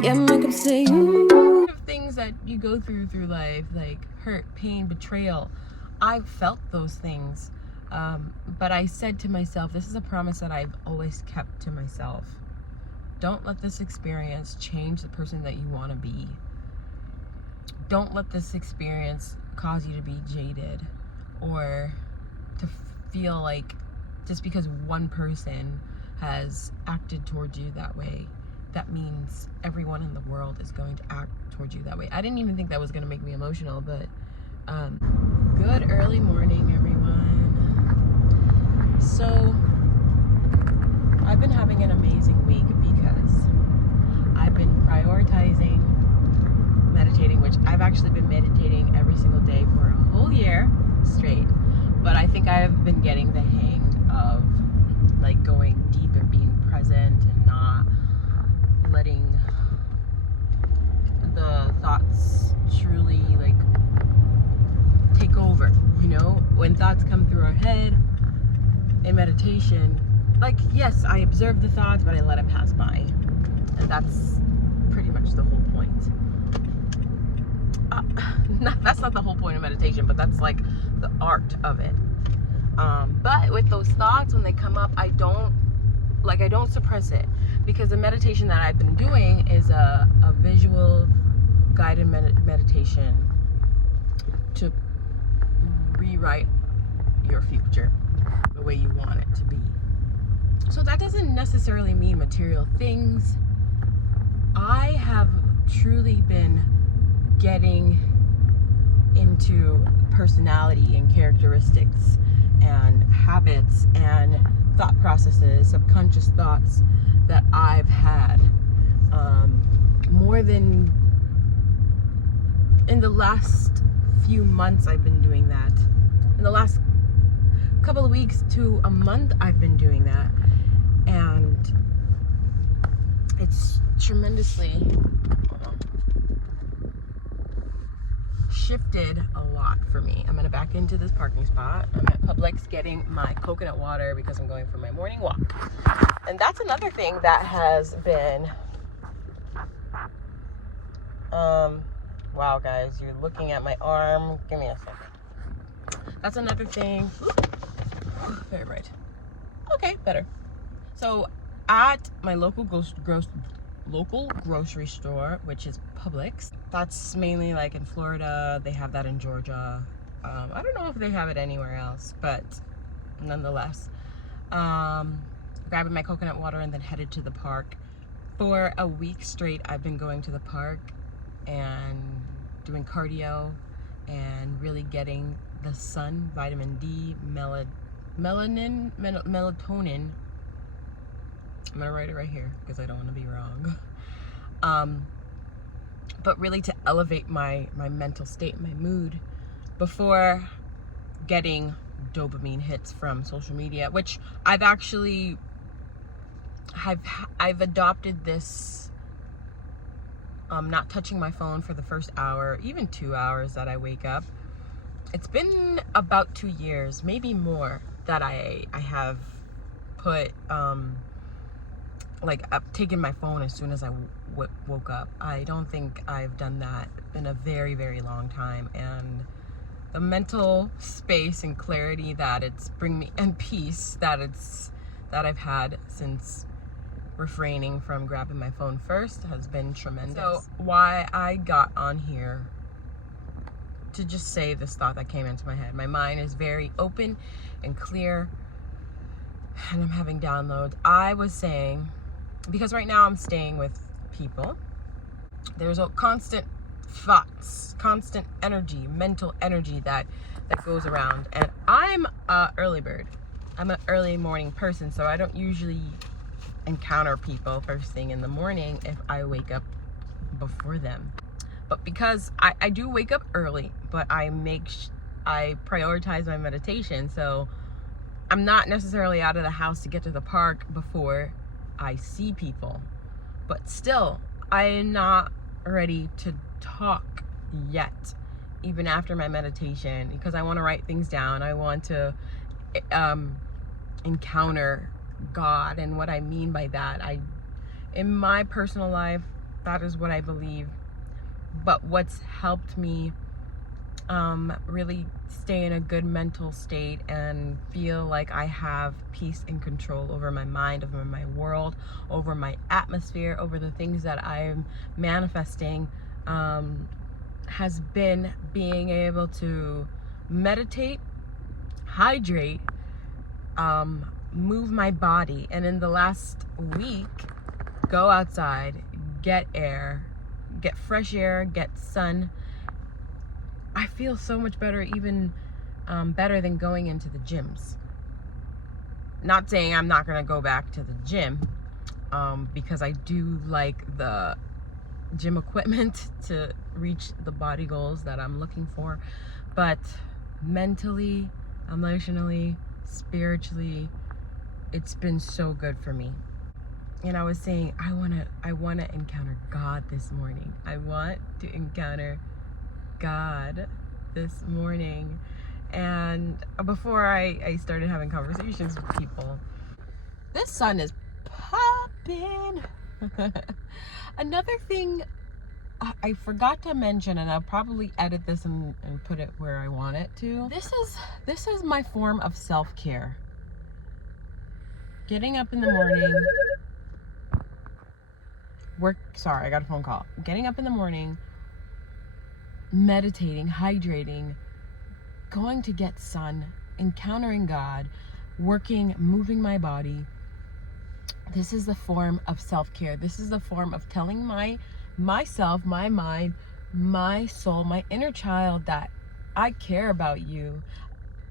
Yeah, make them say, ooh. Things that you go through life, like hurt, pain, betrayal, I've felt those things. But I said to myself, this is a promise that I've always kept to myself. Don't let this experience change the person that you want to be. Don't let this experience cause you to be jaded or to feel like just because one person has acted towards you that way, that means everyone in the world is going to act towards you that way. I didn't even think that was going to make me emotional, but good early morning, everyone. So I've been having an amazing week because I've been prioritizing meditating, which I've actually been meditating every single day for a whole year straight, but I think I've been getting the hang of like going deep and being present and not letting the thoughts truly like take over. You know, when thoughts come through our head in meditation, like, yes, I observe the thoughts, but I let it pass by, and that's pretty much the whole point. That's not the whole point of meditation, but that's like the art of it. But with those thoughts, when they come up, I don't suppress it, because the meditation that I've been doing is a visual guided meditation to rewrite your future the way you want it to be. So that doesn't necessarily mean material things. I have truly been getting into personality and characteristics and habits and thought processes, subconscious thoughts that I've had more than in the last few months. I've been doing that. In the last couple of weeks to a month, I've been doing that, and it's tremendously shifted a lot for me. I'm gonna back into this parking spot. I'm at Publix getting my coconut water because I'm going for my morning walk. And that's another thing that has been wow, guys, you're looking at my arm. Give me a second. That's another thing. Very bright. Okay, better. So at my local grocery store, which is Publix, that's mainly like in Florida. They have that in Georgia. I don't know if they have it anywhere else, but nonetheless, grabbing my coconut water and then headed to the park. For a week straight, I've been going to the park and doing cardio and really getting the sun, vitamin D, melatonin. I'm gonna write it right here because I don't want to be wrong. But really to elevate my mental state, my mood, before getting dopamine hits from social media, which I've actually I've adopted this, not touching my phone for the first hour, even 2 hours that I wake up. It's been about 2 years, maybe more, that I have put I've taken my phone as soon as I woke up. I don't think I've done that in a very, very long time, and the mental space and clarity that it's bring me, and peace that I've had since refraining from grabbing my phone first has been tremendous. So why I got on here to just say this thought that came into my head. My mind is very open and clear, and I'm having downloads. I was saying, because right now I'm staying with people, there's a constant thoughts, constant energy, mental energy that goes around, and I'm a early bird. I'm an early morning person, so I don't usually encounter people first thing in the morning if I wake up before them. But because I do wake up early, but I prioritize my meditation, so I'm not necessarily out of the house to get to the park before I see people. But still, I am not ready to talk yet, even after my meditation, because I want to write things down. I want to encounter God. And what I mean by that, in my personal life, That is what I believe. But what's helped me really stay in a good mental state and feel like I have peace and control over my mind, over my world, over my atmosphere, over the things that I'm manifesting, has been being able to meditate, hydrate, move my body, and in the last week, go outside, get air, get fresh air, get sun. I feel so much better, even better than going into the gyms. Not saying I'm not gonna go back to the gym, because I do like the gym equipment to reach the body goals that I'm looking for, but mentally, emotionally, spiritually, it's been so good for me. And I was saying, I wanna encounter God this morning. I want to encounter God this morning. And before I started having conversations with people, this sun is popping. Another thing I forgot to mention, and I'll probably edit this and put it where I want it to. This is my form of self-care. Getting up in the morning, sorry, I got a phone call. Getting up in the morning, meditating, hydrating, going to get sun, encountering God, working, moving my body. This is the form of self-care. This is the form of telling myself, my mind, my soul, my inner child that I care about you.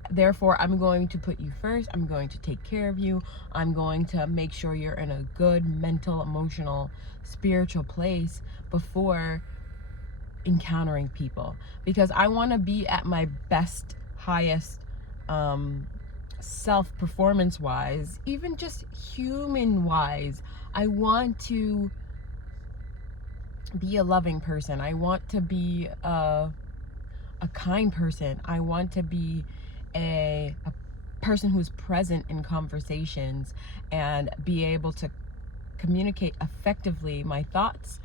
Therefore, I'm going to put you first. I'm going to take care of you. I'm going to make sure you're in a good mental, emotional, spiritual place before encountering people, because I want to be at my best, highest self, performance wise, even just human wise. I want to be a loving person. I want to be a kind person. I want to be a person who's present in conversations and be able to communicate effectively my thoughts,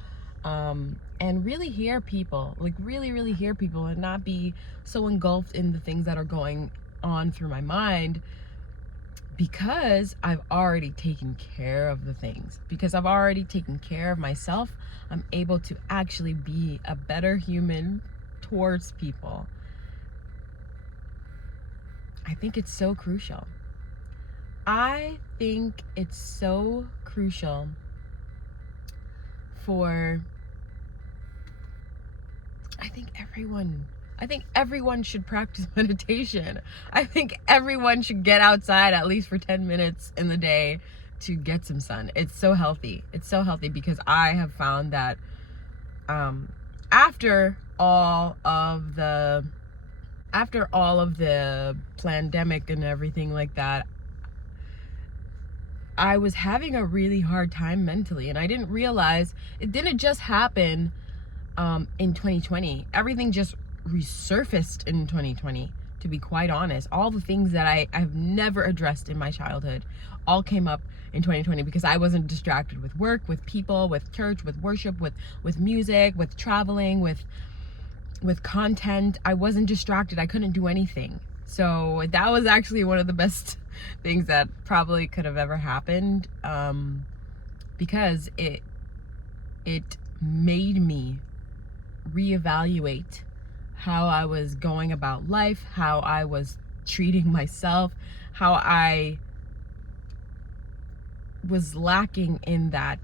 and really hear people, like really hear people, and not be so engulfed in the things that are going on through my mind, because I've already taken care of the things. Because I've already taken care of myself, I'm able to actually be a better human towards people. I think it's so crucial. I think it's so crucial for, I think everyone should practice meditation. I think everyone should get outside at least for 10 minutes in the day to get some sun. It's so healthy. It's so healthy, because I have found that after all of the pandemic and everything like that, I was having a really hard time mentally, and I didn't realize it didn't just happen in 2020. Everything just resurfaced in 2020, to be quite honest. All the things that I've never addressed in my childhood all came up in 2020, because I wasn't distracted with work, with people, with church, with worship, with music, with traveling, with content. I wasn't distracted. I couldn't do anything. So that was actually one of the best things that probably could have ever happened, because it made me reevaluate how I was going about life, how I was treating myself, how I was lacking in that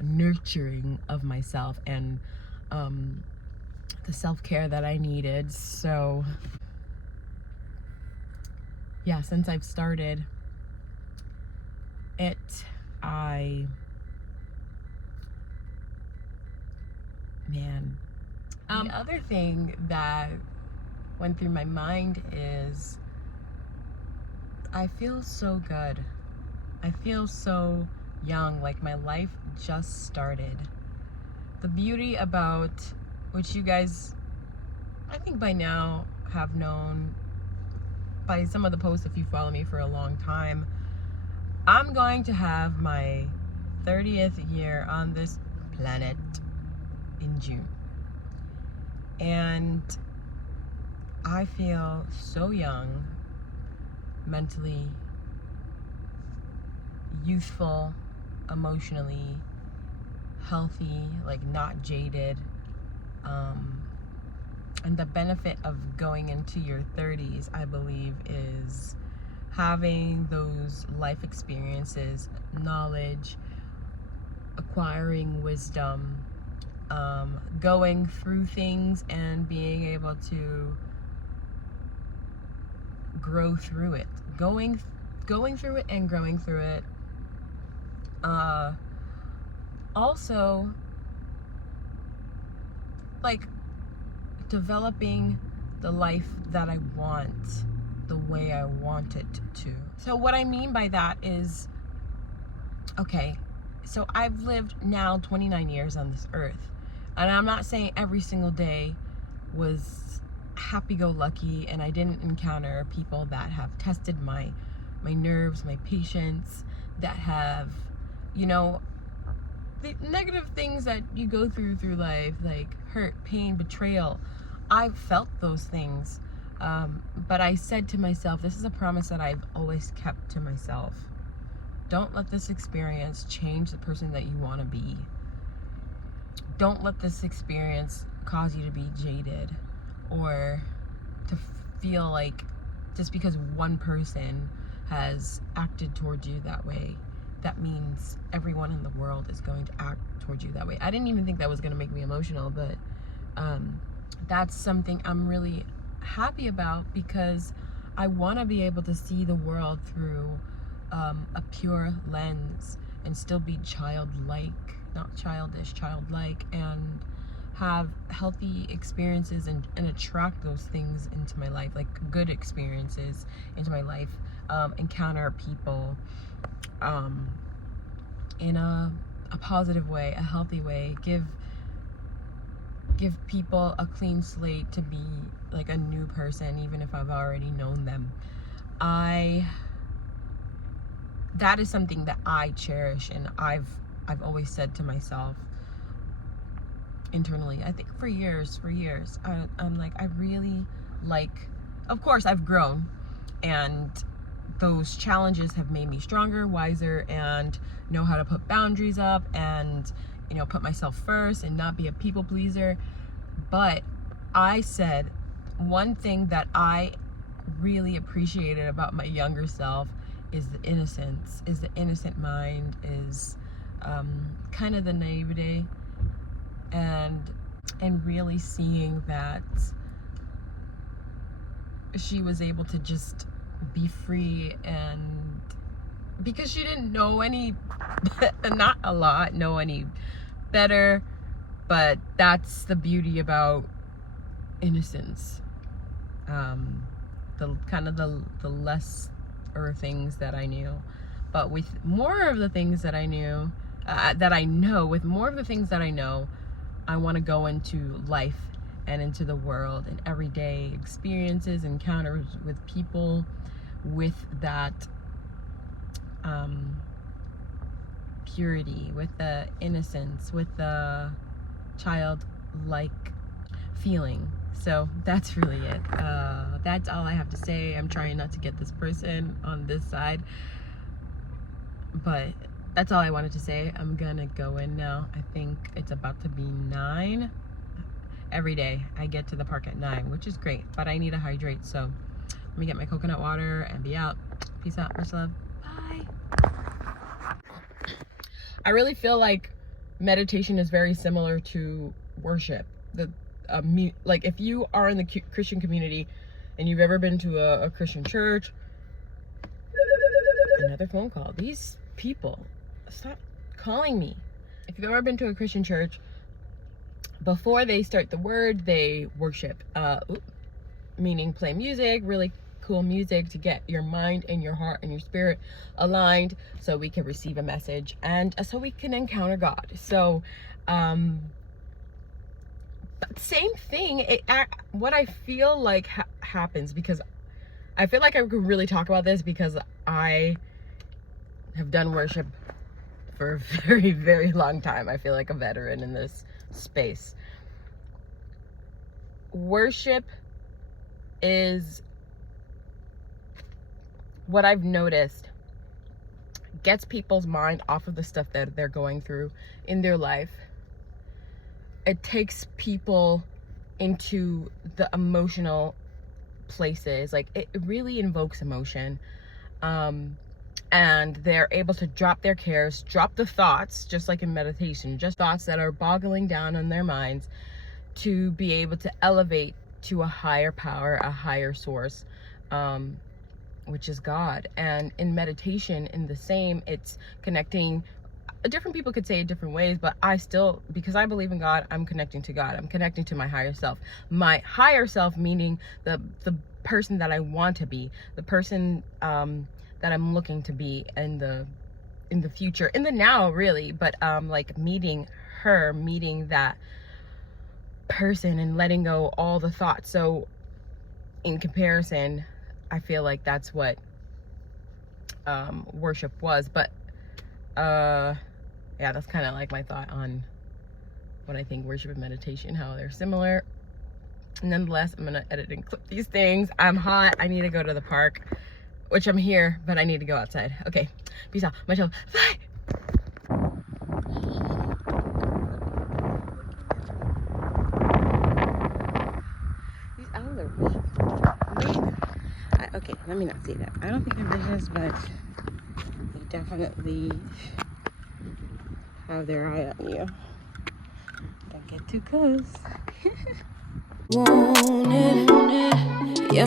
nurturing of myself, and the self-care that I needed. So yeah, since I've started it, the other thing that went through my mind is, I feel so good. I feel so young, like my life just started. The beauty about, which you guys, I think by now have known by some of the posts if you follow me for a long time, I'm going to have my 30th year on this planet in June. And I feel so young, mentally, youthful, emotionally, healthy, like not jaded. And the benefit of going into your 30s, I believe, is having those life experiences, knowledge, acquiring wisdom, going through things and being able to grow through it. Going through it and growing through it. Also, like, developing the life that I want the way I want it to. So what I mean by that is, okay, so I've lived now 29 years on this earth, and I'm not saying every single day was happy-go-lucky and I didn't encounter people that have tested my nerves, my patience, that have, you know, the negative things that you go through life, like hurt, pain, betrayal. I've felt those things, but I said to myself, this is a promise that I've always kept to myself. Don't let this experience change the person that you want to be. Don't let this experience cause you to be jaded or to feel like just because one person has acted towards you that way, that means everyone in the world is going to act towards you that way. I didn't even think that was going to make me emotional, but that's something I'm really happy about, because I want to be able to see the world through a pure lens and still be childlike, not childish, childlike, and have healthy experiences and attract those things into my life, like good experiences into my life, encounter people in a positive way, a healthy way, give people a clean slate to be like a new person, even if I've already known them. That is something that I cherish, and I've always said to myself internally, I think for years, I'm like, I really like, of course I've grown, and those challenges have made me stronger, wiser, and know how to put boundaries up and, you know, put myself first and not be a people pleaser. But I said one thing that I really appreciated about my younger self is the innocence, is the innocent mind, is kind of the naivete, and really seeing that she was able to just be free, and because she didn't know any not a lot know any better, but that's the beauty about innocence. The kind of the lesser things that I knew, but with more of the things that I knew, with more of the things that I know, I want to go into life and into the world and everyday experiences, encounters with people, with that purity, with the innocence, with the childlike feeling. So that's really it. That's all I have to say. I'm trying not to get this person on this side, but that's all I wanted to say. I'm gonna go in now. I think it's about to be 9. Every day I get to the park at 9, which is great, but I need to hydrate, so let me get my coconut water and be out. Peace out, much love. Bye. I really feel like meditation is very similar to worship. Like, if you are in the Christian community and you've ever been to a Christian church, another phone call. These people, stop calling me. If you've ever been to a Christian church, before they start the word, they worship, meaning play music, really cool music to get your mind and your heart and your spirit aligned so we can receive a message and so we can encounter God. So same thing, what I feel like happens, because I feel like I could really talk about this, because I have done worship for a very, very long time. I feel like a veteran in this space. Worship is what I've noticed gets people's mind off of the stuff that they're going through in their life. It takes people into the emotional places. Like, it really invokes emotion. And they're able to drop their cares, drop the thoughts, just like in meditation, just thoughts that are boggling down in their minds, to be able to elevate to a higher power, a higher source, which is God. And in meditation, in the same, it's connecting. Different people could say it different ways, but I still, because I believe in God, I'm connecting to God. I'm connecting to my higher self. My higher self meaning the person that I want to be, the person that I'm looking to be in the future, in the now, really. But like meeting her, meeting that person, and letting go all the thoughts. So in comparison, I feel like that's what worship was. But yeah, that's kind of like my thought on what I think worship and meditation, how they're similar. Nonetheless, I'm gonna edit and clip these things. I'm hot. I need to go to the park, which I'm here, but I need to go outside. Okay, peace out. Much love. Bye. These owls are vicious. Okay, let me not say that. I don't think they're vicious, but they definitely have their eye on you. Don't get too close. Want it, yeah.